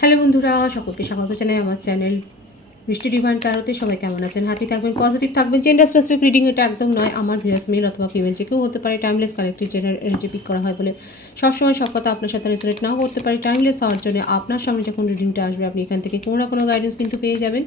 Hello বন্ধুরা, সকলকে স্বাগত জানাই আমার চ্যানেল বৃষ্টি ডিভাইন ট্যারোতে। সবাই কেমন আছেন? হ্যাপি থাকবেন, পজিটিভ থাকবেন। জেন্ডার স্পেসিফিক রিডিং এটা একদম নয়। আমার ভিউয়ার্স মেল অথবা ফিমেল যে কেউ হতে পারে। Timeless collective gender energy pick করা হয় বলে সবসময় সব কথা আপনার সাথে রেসোনেট নাও করতে পারি। টাইমলেস হওয়ার জন্য আপনার সামনে যখন রিডিংটা আসবে আপনি এখান থেকে কোনো না কোনো গাইডেন্স কিন্তু পেয়ে যাবেন।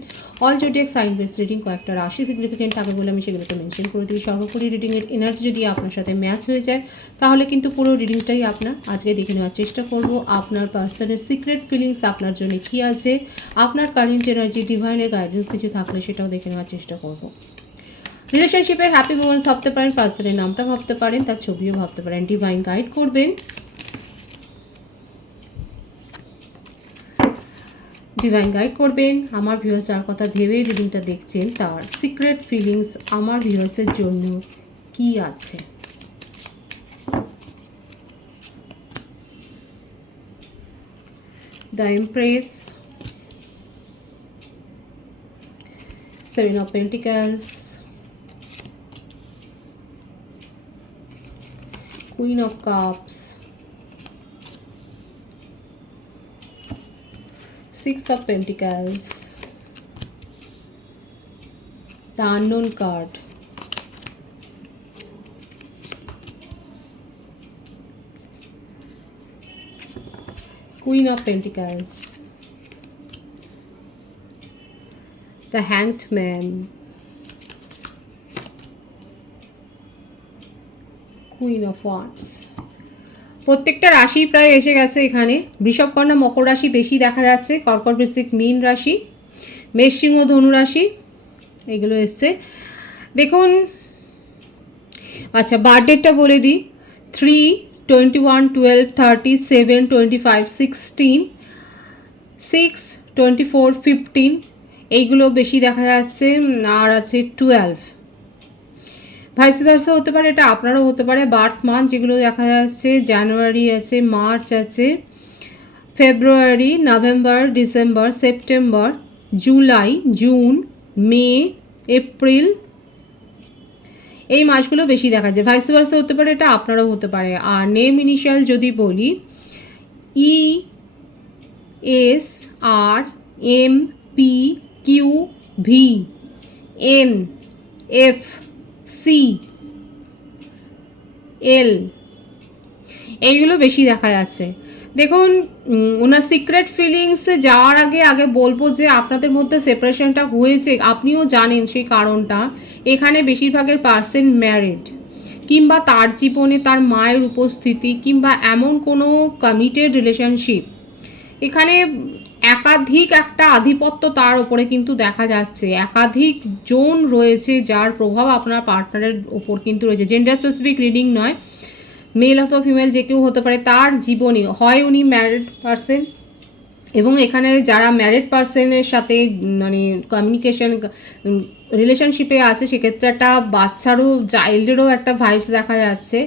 All zodiac sign base reading কয়েকটা রাশি সিগনিফিকেন্ট থাকে বলে আমি সেগুলোকে মেনশন করে দিই। সর্বোপরি রিডিংয়ের এনার্জি যদি আপনার সাথে ম্যাচ হয়ে যায় তাহলে কিন্তু পুরো রিডিংটাই আপনার। আজকে দেখে নেওয়ার চেষ্টা করব আপনার পার্সনের সিক্রেট ফিলিংস আপনার জন্য কী আছে, আপনার কারেন্ট এনার্জি, ডিভাইনের গাইডেন্স কিছু থাকলে সেটাও দেখে নেওয়ার চেষ্টা করব। রিলেশনশিপের হ্যাপি মোমেন্টস ভাবতে পারেন, পার্সনের নামটা ভাবতে পারেন, তার ছবিও ভাবতে পারেন। ডিভাইন গাইড করবেন, ডিভাইন গাইড করবেন আমার ভিউয়ার্স যার কথা ভেবে রিডিংটা দেখছেন তার সিক্রেট ফিলিংস আমার ভিউয়ার্সের জন্য কি আছে। The empress, Seven of Pentacles, Queen of Cups, Six of Pentacles, the Unknown card, Queen of Pentacles, the Hanged Man, Queen of Wands। প্রত্যেকটা রাশি প্রায় এসে গেছে এখানে। বৃষভ, কন্যা, মকর রাশি বেশি দেখা যাচ্ছে, কর্কট, বৃশ্চিক, মীন রাশি, মেষ, সিংহ, ধনু রাশি এগুলো এসছে। দেখুন, আচ্ছা বার্থডেটটা বলে দিই। 3, 21, 12, 30, 7, 25, 16, 6, 24, 15 এইগুলো বেশি দেখা যাচ্ছে। আর আছে 12, ভাইস ভার্সা হতে পারে, এটা আপনারও হতে পারে। বার্থ মান্থ যেগুলো দেখা যাচ্ছে, জানুয়ারি আছে, মার্চ আছে, February, November, December, September, July, June, May, April এই মাসগুলো বেশি দেখা যায়। ভাইস ভার্সা হতে পারে, এটা আপনারও হতে পারে। আর নেম ইনিশিয়াল যদি বলি, E, S, R, M, P, Q, V, N, F, C, L এইগুলো বেশি দেখা যাচ্ছে। দেখুন, ওনার সিক্রেট ফিলিংসে যাওয়ার আগে বলবো যে আপনাদের মধ্যে সেপারেশনটা হয়েছে, আপনিও জানেন সেই কারণটা। এখানে বেশিরভাগের পার্সন ম্যারিড, কিংবা তার জীবনে তার মায়ের উপস্থিতি, কিংবা এমন কোনো কমিটেড রিলেশনশিপ। এখানে একাধিক একটা আধিপত্য তার ওপরে কিন্তু দেখা যাচ্ছে। একাধিক জোন রয়েছে যার প্রভাব আপনার পার্টনারের ওপর কিন্তু রয়েছে। জেন্ডার স্পেসিফিক রিডিং নয়, মেল অথবা ফিমেল যে কেউ হতে পারে। তার জীবনে হয় উনি ম্যারিড পার্সন, এবং এখানে যারা ম্যারিড পার্সনের সাথে মানে কমিউনিকেশন রিলেশনশিপে আছে সেক্ষেত্রে একটা বাচ্চারও, চাইল্ডেরও একটা ভাইবস দেখা যাচ্ছে।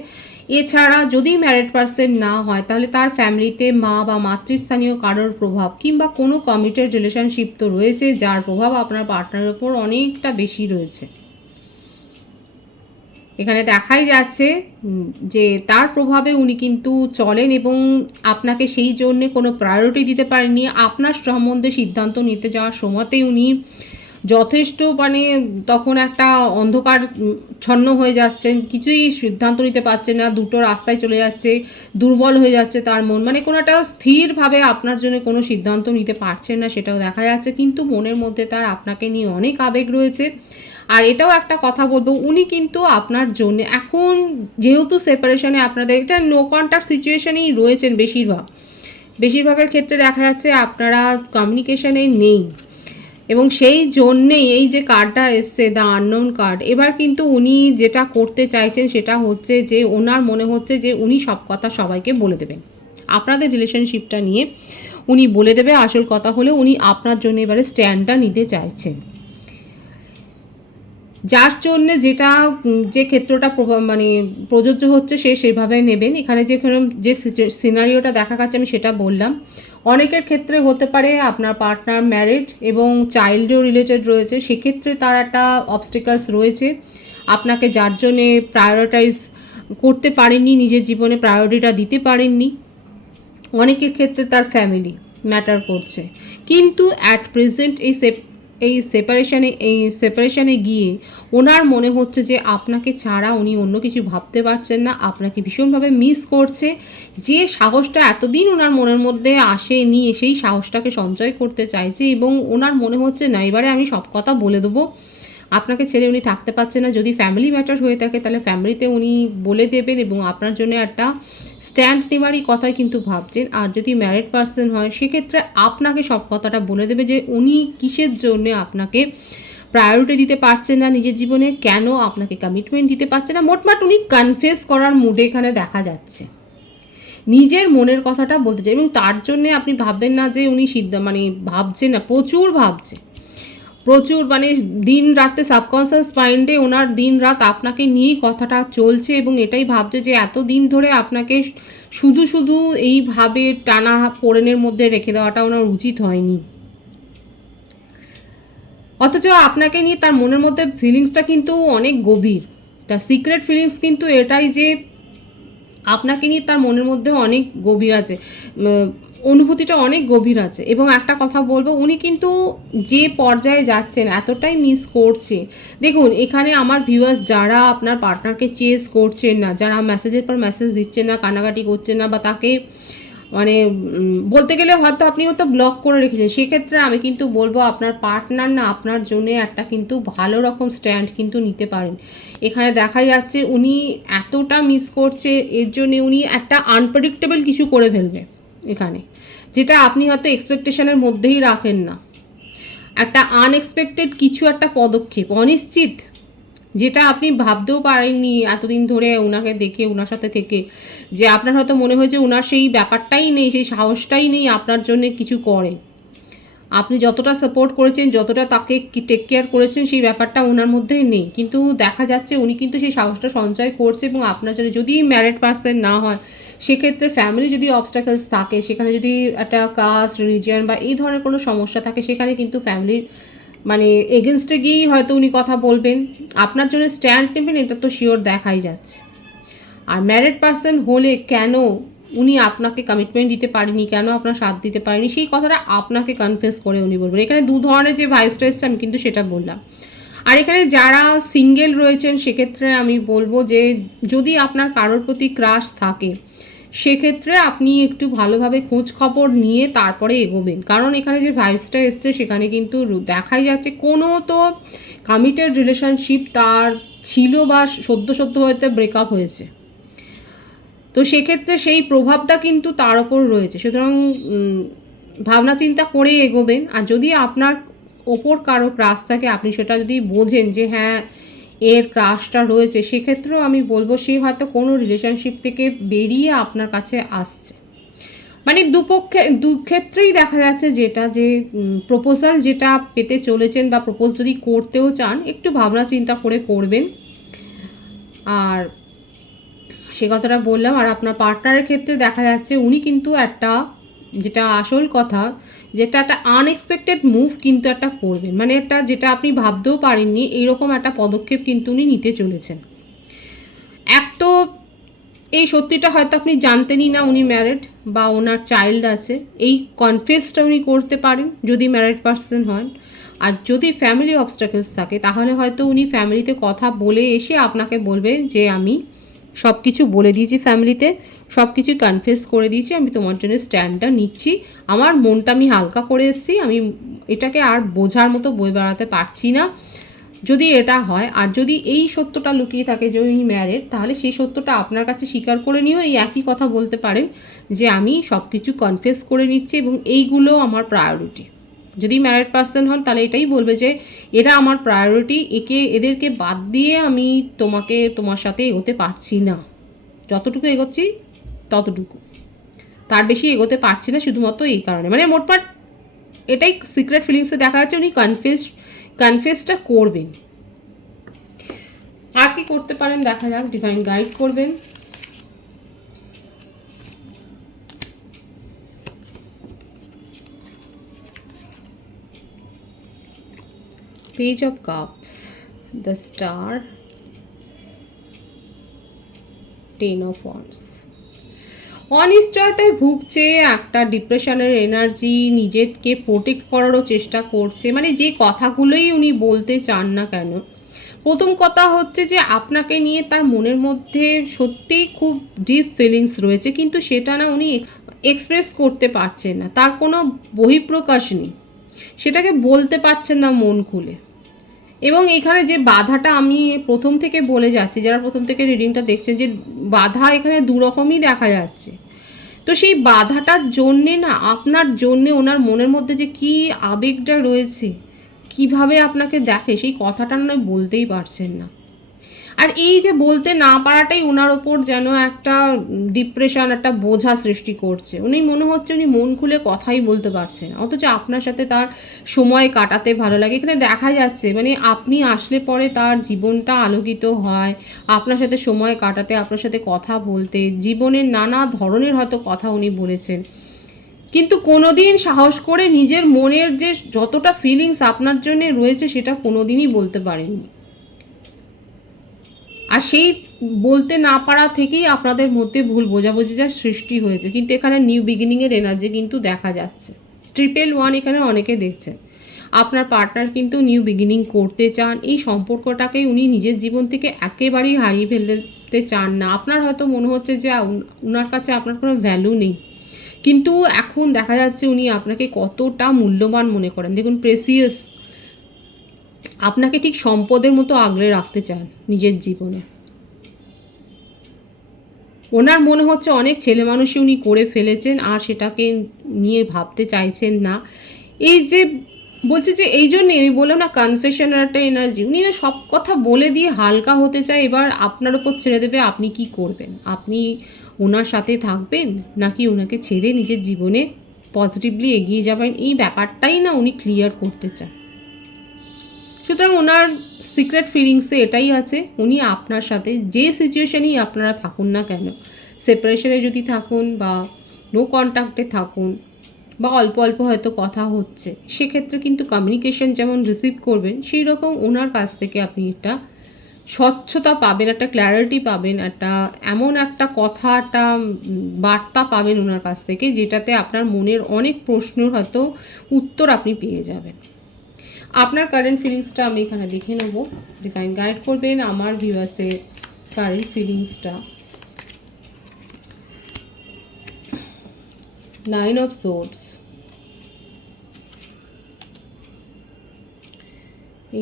এছাড়া যদি ম্যারিড পার্সন না হয় তাহলে তার ফ্যামিলিতে মা বা মাতৃস্থানীয় কারোর প্রভাব, কিংবা কোনো কমিটেড রিলেশনশিপ তো রয়েছে যার প্রভাব আপনার পার্টনারের ওপর অনেকটা বেশি রয়েছে। এখানে দেখাই যাচ্ছে যে তার প্রভাবে উনি কিন্তু চলেন, এবং আপনাকে সেই জন্যে কোনো প্রায়োরিটি দিতে পারেননি। আপনার সম্বন্ধে সিদ্ধান্ত নিতে যাওয়ার সময়তেই উনি যথেষ্ট মানে তখন একটা অন্ধকার ছন্ন হয়ে যাচ্ছেন, কিছুই সিদ্ধান্ত নিতে পারছেন না, দুটো রাস্তায় চলে যাচ্ছে, দুর্বল হয়ে যাচ্ছে তার মন, মানে কোনো একটা স্থিরভাবে আপনার জন্য কোনো সিদ্ধান্ত নিতে পারছেন না, সেটাও দেখা যাচ্ছে। কিন্তু মনের মধ্যে তার আপনাকে নিয়ে অনেক আবেগ রয়েছে। আর এটাও একটা কথা বলবো, উনি কিন্তু আপনার জন্য এখন যেহেতু সেপারেশনে আপনাদের একটা নো কন্ট্যাক্ট সিচুয়েশনেই রয়েছেন বেশিরভাগের ক্ষেত্রে দেখা যাচ্ছে আপনারা কমিউনিকেশনে নেই, এবং সেই জন্যেই এই যে কার্ডটা এসছে দ্য আননোন কার্ড। এবার কিন্তু উনি যেটা করতে চাইছেন সেটা হচ্ছে যে ওনার মনে হচ্ছে যে উনি সব কথা সবাইকে বলে দেবেন আপনাদের রিলেশনশিপটা নিয়ে। উনি বলে দেবে, আসল কথা হলে উনি আপনার জন্য এবারে স্ট্যান্ডটা নিতে চাইছেন, যার জন্য যেটা যে ক্ষেত্রটা মানে প্রযোজ্য হচ্ছে সে সেভাবে নেবেন। এখানে যে সিনারিওটা দেখা যাচ্ছে আমি সেটা বললাম। অনেকের ক্ষেত্রে হতে পারে আপনার পার্টনার ম্যারিড এবং চাইল্ডও রিলেটেড রয়েছে, সেক্ষেত্রে তার একটা অবস্টিকালস রয়েছে আপনাকে, যার জন্যে প্রায়োরিটাইজ করতে পারেননি, নিজের জীবনে প্রায়োরিটিটা দিতে পারেননি। অনেকের ক্ষেত্রে তার ফ্যামিলি, ম্যাটার করছে। কিন্তু অ্যাট প্রেজেন্ট এই সেপারেশনে গিয়ে ওনার মনে হচ্ছে যে আপনাকে ছাড়া উনি অন্য কিছু ভাবতে পারছেন না, আপনাকে ভীষণভাবে মিস করছে। যে সাহসটা এতদিন ওনার মনের মধ্যে আসেনি, সেই সাহসটাকে সঞ্চয় করতে চাইছে এবং ওনার মনে হচ্ছে না এবারে আমি সব কথা বলে দেবো, আপনাকে ছেড়ে উনি থাকতে পারছে না। যদি ফ্যামিলি ম্যাটার হয়ে থাকে তাহলে ফ্যামিলিতে উনি বলে দেবেন এবং আপনার জন্য একটা স্ট্যান্ড নেওয়ারই কথাই কিন্তু ভাবছেন। আর যদি ম্যারিড পার্সন হয় সেক্ষেত্রে আপনাকে সব কথাটা বলে দেবে যে উনি কিসের জন্য আপনাকে প্রায়োরিটি দিতে পারছেন না নিজের জীবনে, কেন আপনাকে কমিটমেন্ট দিতে পারছে না। মোটমাট উনি কনফেস করার মুডে এখানে দেখা যাচ্ছে, নিজের মনের কথাটা বলতে চাই। এবং তার জন্যে আপনি ভাববেন না যে উনি ভাবছেন না, প্রচুর ভাবছে, প্রচুর দিন রাতে সাবকনসিয়াস মাইন্ডে ওনার দিন রাত আপনাকে নিয়েই কথাটা চলছে এবং এটাই ভাবছে যে এত দিন ধরে আপনাকে শুধু শুধু এইভাবে টানা পোড়েনের মধ্যে রেখে দেওয়াটা ওনার উচিত হয়নি। অথচ আপনাকে নিয়ে তার মনের মধ্যে ফিলিংসটা কিন্তু অনেক গভীর। তার সিক্রেট ফিলিংস কিন্তু এটাই যে আপনাকে নিয়ে তার মনের মধ্যে অনেক গভীর আছে, অনুভূতিটা অনেক গভীর আছে। এবং একটা কথা বলবো, উনি কিন্তু যে পর্যায়ে যাচ্ছেন এতটাই মিস করছে। দেখুন এখানে আমার ভিউয়ার্স যারা আপনার পার্টনারকে চেস করছেন না, যারা মেসেজের পর মেসেজ দিচ্ছেন না, কান্নাকাটি করছেন না, বা তাকে বলতে গেলে হয়তো ব্লক করে রেখেছেন, সেক্ষেত্রে আমি কিন্তু বলবো আপনার পার্টনার না আপনার জন্য একটা কিন্তু ভালো রকম স্ট্যান্ড কিন্তু নিতে পারেন। এখানে দেখা যাচ্ছে উনি এতটা মিস করছে, এর জন্য উনি একটা আনপ্রেডিক্টেবল কিছু করে ফেলবে এখানে, যেটা আপনি হয়তো এক্সপেকটেশনের মধ্যেই রাখেন না। একটা আনএক্সপেক্টেড কিছু একটা পদক্ষেপ, অনিশ্চিত, যেটা আপনি ভাবতেও পারেননি এতদিন ধরে ওনাকে দেখে, ওনার সাথে থেকে, যে আপনার হয়তো মনে হয়েছে ওনার সেই ব্যাপারটাই নেই, সেই সাহসটাই নেই আপনার জন্য কিছু করে। আপনি যতটা সাপোর্ট করেছেন, যতটা তাকে টেক কেয়ার করেছেন, সেই ব্যাপারটা ওনার মধ্যেই নেই। কিন্তু দেখা যাচ্ছে উনি কিন্তু সেই সাহসটা সঞ্চয় করছে এবং আপনার জন্য, যদি ম্যারিড পার্সন না হয় সেক্ষেত্রে ফ্যামিলি যদি অবস্টাকলস থাকে, সেখানে যদি একটা কাস্ট, রিলিজিয়ন বা এই ধরনের কোনো সমস্যা থাকে, সেখানে কিন্তু ফ্যামিলির এগেনস্টে গিয়েই হয়তো উনি কথা বলবেন, আপনার জন্য স্ট্যান্ড নেবেন, এটা তো শিওর দেখাই যাচ্ছে। আর ম্যারিড পার্সন হলে কেন উনি আপনাকে কমিটমেন্ট দিতে পারেনি, কেন আপনার সাথ দিতে পারেনি, সেই কথাটা আপনাকে কনফেস করে উনি বলবেন। এখানে দু ধরনের যে ভাইসটা এসছে আমি কিন্তু সেটা বললাম। আর এখানে যারা সিঙ্গেল রয়েছেন সেক্ষেত্রে আমি বলবো যে যদি আপনার কারোর প্রতি ক্রাশ থাকে সেক্ষেত্রে আপনি একটু ভালোভাবে খোঁজ খবর নিয়ে তারপরে এগোবেন। কারণ এখানে যে ভাইবসটা এসছে সেখানে কিন্তু দেখাই যাচ্ছে কোনো তো কমিটেড রিলেশনশিপ তার ছিল বা সদ্য সদ্য হয়তো ব্রেকআপ হয়েছে, তো সেক্ষেত্রে সেই প্রভাবটা কিন্তু তার ওপর রয়েছে। সুতরাং ভাবনা চিন্তা করে এগোবেন। আর যদি আপনার ওপর কারো ক্রাশ থাকে, আপনি সেটা যদি বোঝেন যে হ্যাঁ এর ক্রাশটা রয়েছে, সেক্ষেত্রেও আমি বলবো সে হয়তো কোনো রিলেশনশিপ থেকে বেরিয়ে আপনার কাছে আসছে। দু ক্ষেত্রেই দেখা যাচ্ছে যেটা যে প্রপোজাল যেটা পেতে চলেছেন বা প্রপোজ যদি করতেও চান, একটু ভাবনা চিন্তা করে করবেন। আর সে কথাটা বললাম। আর আপনার পার্টনারের ক্ষেত্রে দেখা যাচ্ছে উনি কিন্তু একটা, যেটা আসল কথা, যেটা একটা আনএক্সপেক্টেড মুভ কিন্তু একটা করবেন, একটা যেটা আপনি ভাবতেও পারেননি, এইরকম একটা পদক্ষেপ কিন্তু উনি নিতে চলেছেন। এক তো এই সত্যিটা হয়তো আপনি জানতেনই না উনি ম্যারিড বা ওনার চাইল্ড আছে, এই কনফেসটা উনি করতে পারেন যদি ম্যারিড পার্সন হন। আর যদি ফ্যামিলি অবস্টাকলস থাকে তাহলে হয়তো উনি ফ্যামিলিতে কথা বলে এসে আপনাকে বলবে যে আমি সব কিছু বলে দিয়েছি, ফ্যামিলিতে সব কিছু কনফেস করে দিয়েছি, আমি তোমার জন্য স্ট্যান্ডটা নিচ্ছি, আমার মনটা আমি হালকা করে এসেছি, আমি এটাকে আর বোঝার মতো বয়ে বেড়াতে পারছি না। যদি এটা হয়, আর যদি এই সত্যটা লুকিয়ে থাকে যে উনি ম্যারিড, তাহলে সেই সত্যটা আপনার কাছে স্বীকার করে নিয়েও এই একই কথা বলতে পারেন যে আমি সব কিছু কনফেস করে নিচ্ছি এবং এইগুলো আমার প্রায়োরিটি। যদি ম্যারিড পার্সন হন তাহলে এটাই বলবে যে এরা আমার প্রায়োরিটি, এদেরকে বাদ দিয়ে আমি তোমার সাথে এগোতে পারছি না, যতটুকু এগোচ্ছি ততটুকু, তার বেশি এগোতে পারছি না, শুধুমাত্র এই কারণে। মোটমাট এটাই সিক্রেট ফিলিংসে দেখা যাচ্ছে উনি কনফেসটা করবেন। আর কি করতে পারেন দেখা যাক, ডিভাইন গাইড করবেন। Page of cups, the star, 10 of wands। অনিশ্চয়তায় ভুগছে, একটা ডিপ্রেশনের এনার্জি, নিজেকে প্রোটেক্ট করারও চেষ্টা করছে, মানে যে কথাগুলোই উনি বলতে চান না কেন। প্রথম কথা হচ্ছে যে আপনাকে নিয়ে তার মনের মধ্যে সত্যিই খুব ডিপ ফিলিংস রয়েছে, কিন্তু সেটা না উনি এক্সপ্রেস করতে পারছেন না, তার কোনো বহিঃপ্রকাশ নেই, সেটাকে বলতে পারছেন না মন খুলে। এবং এখানে যে বাধাটা আমি প্রথম থেকে বলে যাচ্ছি, যারা প্রথম থেকে রিডিংটা দেখছেন, যে বাধা এখানে দুরকমই দেখা যাচ্ছে। তো সেই বাধাটার জন্যে না, আপনার জন্যে ওনার মনের মধ্যে যে কী আবেগটা রয়েছে, কিভাবে আপনাকে দেখে, সেই কথাটা না বলতেই পারছেন না। আর এই যে বলতে না পারাটাই ওনার ওপর যেন একটা ডিপ্রেশন, একটা বোঝা সৃষ্টি করছে। উনি মনে হচ্ছে উনি মন খুলে কথাই বলতে পারছেন, অথচ আপনার সাথে তার সময় কাটাতে ভালো লাগে। এখানে দেখা যাচ্ছে মানে আপনি আসলে পরে তার জীবনটা আলোকিত হয়, আপনার সাথে সময় কাটাতে, আপনার সাথে কথা বলতে, জীবনের নানা ধরনের হয়তো কথা উনি বলেছেন, কিন্তু কোনোদিন সাহস করে নিজের মনের যে যতটা ফিলিংস আপনার জন্য রয়েছে সেটা কোনোদিনই বলতে পারেননি। আর সেই বলতে না পারা থেকেই আপনাদের মধ্যে ভুল বোঝাবুঝিটার সৃষ্টি হয়েছে। কিন্তু এখানে নিউ বিগিনিংয়ের এনার্জি কিন্তু দেখা যাচ্ছে। 111 এখানে অনেকে দেখছেন। আপনার পার্টনার কিন্তু নিউ বিগিনিং করতে চান, এই সম্পর্কটাকে উনি নিজের জীবন থেকে একেবারেই হারিয়ে ফেলতে চান না। আপনার হয়তো মনে হচ্ছে যে ওনার কাছে আপনার কোনো ভ্যালু নেই, কিন্তু এখন দেখা যাচ্ছে উনি আপনাকে কতটা মূল্যবান মনে করেন। দেখুন, প্রেসিয়াস, আপনাকে ঠিক সম্পদের মতো আগলে রাখতে চান নিজের জীবনে। ওনার মনে হচ্ছে অনেক ছেলে মানুষই উনি করে ফেলেছেন, আর সেটাকে নিয়ে ভাবতে চাইছেন না। এই যে বলছে যে এই জন্যে আমি বললাম না, কনফেশনের একটা এনার্জি, উনি না সব কথা বলে দিয়ে হালকা হতে চায়, এবার আপনার ওপর ছেড়ে দেবে আপনি কি করবেন। আপনি ওনার সাথে থাকবেন নাকি ওনাকে ছেড়ে নিজের জীবনে পজিটিভলি এগিয়ে যাবেন, এই ব্যাপারটাই না উনি ক্লিয়ার করতে চান। সুতরাং ওনার সিক্রেট ফিলিংসে এটাই আছে, উনি আপনার সাথে যে সিচুয়েশনেই আপনারা থাকুন না কেন, সেপারেশনে যদি থাকুন বা নো কন্ট্যাক্টে থাকুন বা অল্প অল্প হয়তো কথা হচ্ছে, সেক্ষেত্রে কিন্তু কমিউনিকেশন যেমন রিসিভ করবেন, সেই রকম ওনার কাছ থেকে আপনি একটা স্বচ্ছতা পাবেন, একটা ক্ল্যারিটি পাবেন, একটা এমন একটা কথা, একটা বার্তা পাবেন ওনার কাছ থেকে, যেটাতে আপনার মনের অনেক প্রশ্নের হয়তো উত্তর আপনি পেয়ে যাবেন। আপনার কারেন্ট ফিলিংসটা আমি এখানে দেখে নেব, ডিভাইন গাইড করবেন আমার ভিউয়ার্সের কারেন্ট ফিলিংসটা। 9 অফ সোর্ডস,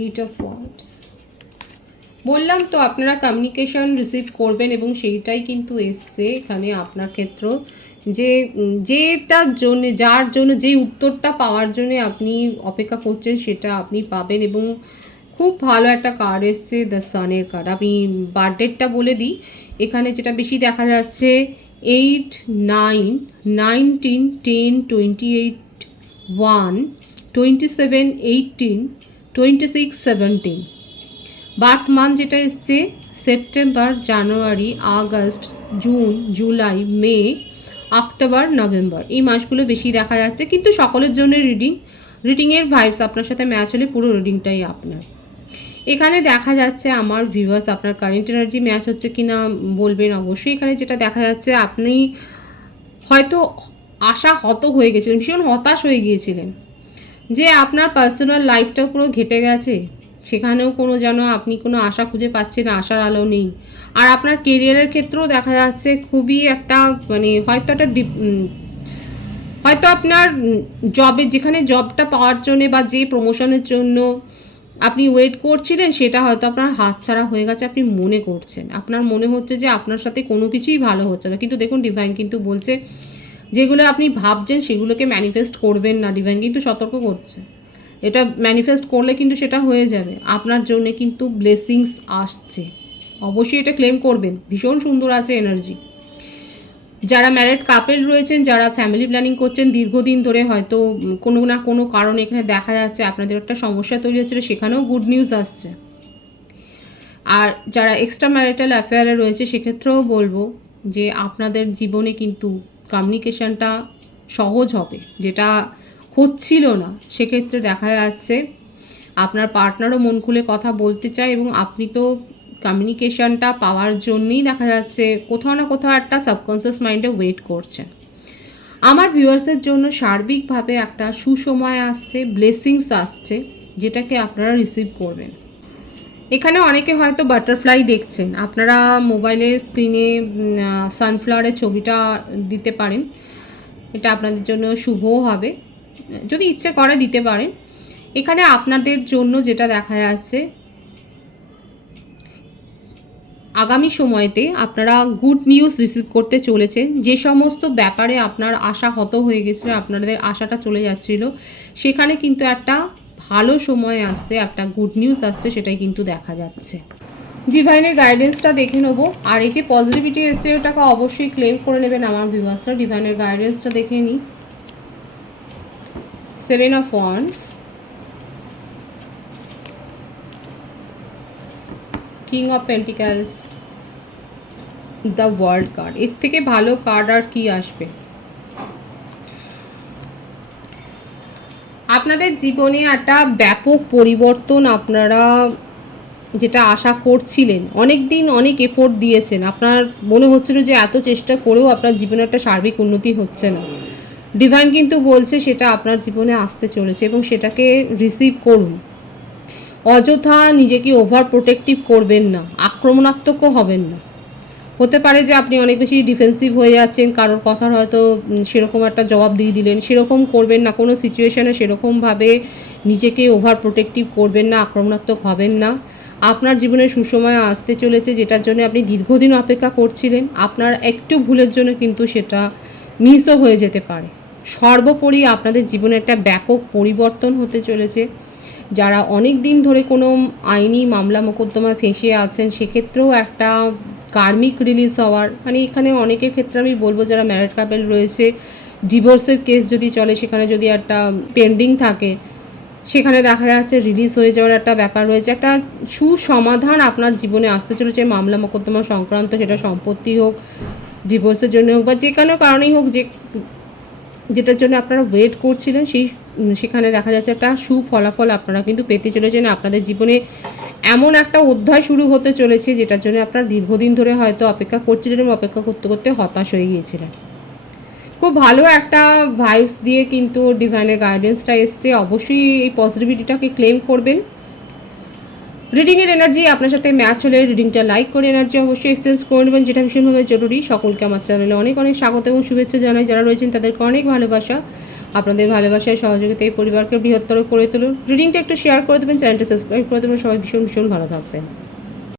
8 অফ ওয়ান্ডস। বললাম তো আপনারা কমিউনিকেশন রিসিভ করবেন, এবং সেইটাই কিন্তু এসছে এখানে আপনার ক্ষেত্র, যে যেটার জন্য, যার জন্য, যেই উত্তরটা পাওয়ার জন্য আপনি অপেক্ষা করছেন সেটা আপনি পাবেন। এবং খুব ভালো একটা কার্ড এসছে, দ্য সানের কার্ড। আমি বার্থডেটটা বলে দিই, এখানে যেটা বেশি দেখা যাচ্ছে 8, 9, 19, 10, 28, 1, 27, 18, 26, 17। বার্থ মান্থ যেটা এসছে সেপ্টেম্বর, জানুয়ারি, আগস্ট, জুন, জুলাই, মে, অক্টোবর, নভেম্বর, এই মাসগুলো বেশি দেখা যাচ্ছে। কিন্তু সকলের জন্য রিডিংয়ের ভাইবস আপনার সাথে ম্যাচ হলে পুরো রিডিংটাই আপনার। এখানে দেখা যাচ্ছে আমার ভিউয়ার্স, আপনার কারেন্ট এনার্জি ম্যাচ হচ্ছে কি না বলবেন অবশ্যই। এখানে যেটা দেখা যাচ্ছে, আপনি হয়তো আশা হত হয়ে গেছিলেন, ভীষণ হতাশ হয়ে গিয়েছিলেন যে আপনার পার্সোনাল লাইফটাও পুরো ঘেটে গেছে, সেখানেও কোনো যেন আপনি কোনো আশা খুঁজে পাচ্ছেন, আশার আলো নেই। আর আপনার কেরিয়ারের ক্ষেত্রেও দেখা যাচ্ছে খুবই একটা মানে হয়তো আপনার জবে, যেখানে জবটা পাওয়ার জন্য বা যে প্রমোশনের জন্য আপনি ওয়েট করছিলেন, সেটা হয়তো আপনার হাতছাড়া হয়ে গেছে, আপনি মনে করছেন, আপনার মনে হচ্ছে যে আপনার সাথে কোনো কিছুই ভালো হচ্ছে না। কিন্তু দেখুন, ডিভাইন কিন্তু বলছে যেগুলো আপনি ভাবছেন সেগুলোকে ম্যানিফেস্ট করবেন না, ডিভাইন কিন্তু সতর্ক করছে। এটা ম্যানিফেস্ট করলে কিন্তু সেটা হয়ে যাবে, আপনার জন্য কিন্তু ব্লেসিংস আসছে, অবশ্যই এটা ক্লেম করবেন। ভীষণ সুন্দর আছে এনার্জি। যারা ম্যারিড কাপেল রয়েছেন, যারা ফ্যামিলি প্ল্যানিং করছেন দীর্ঘদিন ধরে, হয়তো কোনো না কোনো কারণে এখানে দেখা যাচ্ছে আপনাদের একটা সমস্যা তৈরি হচ্ছিল, সেখানেও গুড নিউজ আসছে। আর যারা এক্সট্রা ম্যারিটাল অ্যাফেয়ারে রয়েছে, সেক্ষেত্রেও বলবো যে আপনাদের জীবনে কিন্তু কমিউনিকেশানটা সহজ হবে, যেটা হচ্ছিল না সেক্ষেত্রে দেখা যাচ্ছে আপনার পার্টনারও মন খুলে কথা বলতে চায়, এবং আপনি তো কমিউনিকেশনটা পাওয়ার জন্যই দেখা যাচ্ছে কোথাও না কোথাও একটা সাবকনসিয়াস মাইন্ডে ওয়েট করছে। আমার ভিউয়ার্সের জন্য সার্বিকভাবে একটা সুসময় আসছে, ব্লেসিংস আসছে, যেটাকে আপনারা রিসিভ করবেন। এখানে অনেকে হয়তো বাটারফ্লাই দেখছেন, আপনারা মোবাইলের স্ক্রিনে সানফ্লাওয়ারের ছবিটা দিতে পারেন, এটা আপনাদের জন্য শুভও হবে, যদি ইচ্ছে করে দিতে পারেন। এখানে আপনাদের জন্য যেটা দেখা যাচ্ছে, আগামী সময়তে আপনারা গুড নিউজ রিসিভ করতে চলেছেন। যে সমস্ত ব্যাপারে আপনার আশা হত হয়ে গেছিল, আপনাদের আশাটা চলে যাচ্ছিল, সেখানে কিন্তু একটা ভালো সময় আসছে, একটা গুড নিউজ আসছে, সেটাই কিন্তু দেখা যাচ্ছে। ডিভাইনের গাইডেন্সটা দেখে নেবো। আর এই যে পজিটিভিটি এসছে, ওটাকে অবশ্যই ক্লেম করে নেবেন আমার ভিউয়ার্সরা। ডিভাইনের গাইডেন্সটা দেখে নিই। 7 of wands, king of পেন্টিক্যালস, the world card. এর থেকে ভালো কার্ড আর কি আসবে? আপনাদের জীবনে একটা ব্যাপক পরিবর্তন আপনারা যেটা আশা করছিলেন, অনেক দিন অনেক এফোর্ট দিয়েছেন, আপনার মনে হচ্ছিল যে এত চেষ্টা করেও আপনার জীবনে একটা সার্বিক উন্নতি হচ্ছে না। ডিভাইন কিন্তু বলছে সেটা আপনার জীবনে আসতে চলেছে এবং সেটাকে রিসিভ করুন। অযথা নিজেকে ওভার প্রোটেক্টিভ করবেন না, আক্রমণাত্মকও হবেন না। হতে পারে যে আপনি অনেক বেশি ডিফেন্সিভ হয়ে যাচ্ছেন, কারোর কথার হয়তো সেরকম একটা জবাব দিয়ে দিলেন, সেরকম করবেন না। কোনো সিচুয়েশানে সেরকমভাবে নিজেকে ওভার প্রোটেক্টিভ করবেন না, আক্রমণাত্মক হবেন না। আপনার জীবনে সুসময় আসতে চলেছে, যেটার জন্য আপনি দীর্ঘদিন অপেক্ষা করছিলেন। আপনার একটু ভুলের জন্য কিন্তু সেটা মিসও হয়ে যেতে পারে। সর্বোপরি আপনাদের জীবনে একটা ব্যাপক পরিবর্তন হতে চলেছে। যারা অনেক দিন ধরে কোনো আইনি মামলা মোকদ্দমা ফেঁসে আছেন, সেক্ষেত্রেও একটা কার্মিক রিলিজ হওয়ার, মানে এখানে অনেকের ক্ষেত্রে আমি বলবো যারা ম্যারিড কাপল রয়েছে, ডিভোর্সের কেস যদি চলে, সেখানে যদি একটা পেন্ডিং থাকে, সেখানে দেখা যাচ্ছে রিলিজ হয়ে যাওয়ার একটা ব্যাপার রয়েছে। একটা সুসমাধান আপনার জীবনে আসতে চলেছে মামলা মোকদ্দমা সংক্রান্ত, সেটা সম্পত্তি হোক, ডিভোর্সের জন্য হোক, বা যে কোনো কারণেই হোক, যেটার জন্য আপনারা ওয়েট করছিলেন, সেখানে দেখা যাচ্ছে একটা সুফলাফল আপনারা কিন্তু পেতে চলেছেন। আপনাদের জীবনে এমন একটা অধ্যায় শুরু হতে চলেছে, যেটার জন্য আপনারা দীর্ঘদিন ধরে হয়তো অপেক্ষা করছিলেন এবং অপেক্ষা করতে করতে হতাশ হয়ে গিয়েছিলেন। খুব ভালো একটা ভাইবস দিয়ে কিন্তু ডিভাইনের গাইডেন্সটা এসছে। অবশ্যই এই পজিটিভিটিটাকে ক্লেম করবেন। রিডিংয়ের এনার্জি আপনার সাথে ম্যাচ হলে রিডিংটা লাইক করে এনার্জি অবশ্যই এক্সচেঞ্জ করে নেবেন, যেটা ভীষণভাবে জরুরি। সকলকে আমার চ্যানেলে অনেক অনেক স্বাগত এবং শুভেচ্ছা জানাই। যারা রয়েছেন তাদেরকে অনেক ভালোবাসা। আপনাদের ভালোবাসায় সহযোগিতা এই পরিবারকে বৃহত্তর করে তুলুন। রিডিংটা একটু শেয়ার করে দেবেন, চ্যানেলটা সাবস্ক্রাইব করে দেবেন। সবাই ভীষণ ভীষণ ভালো থাকবেন।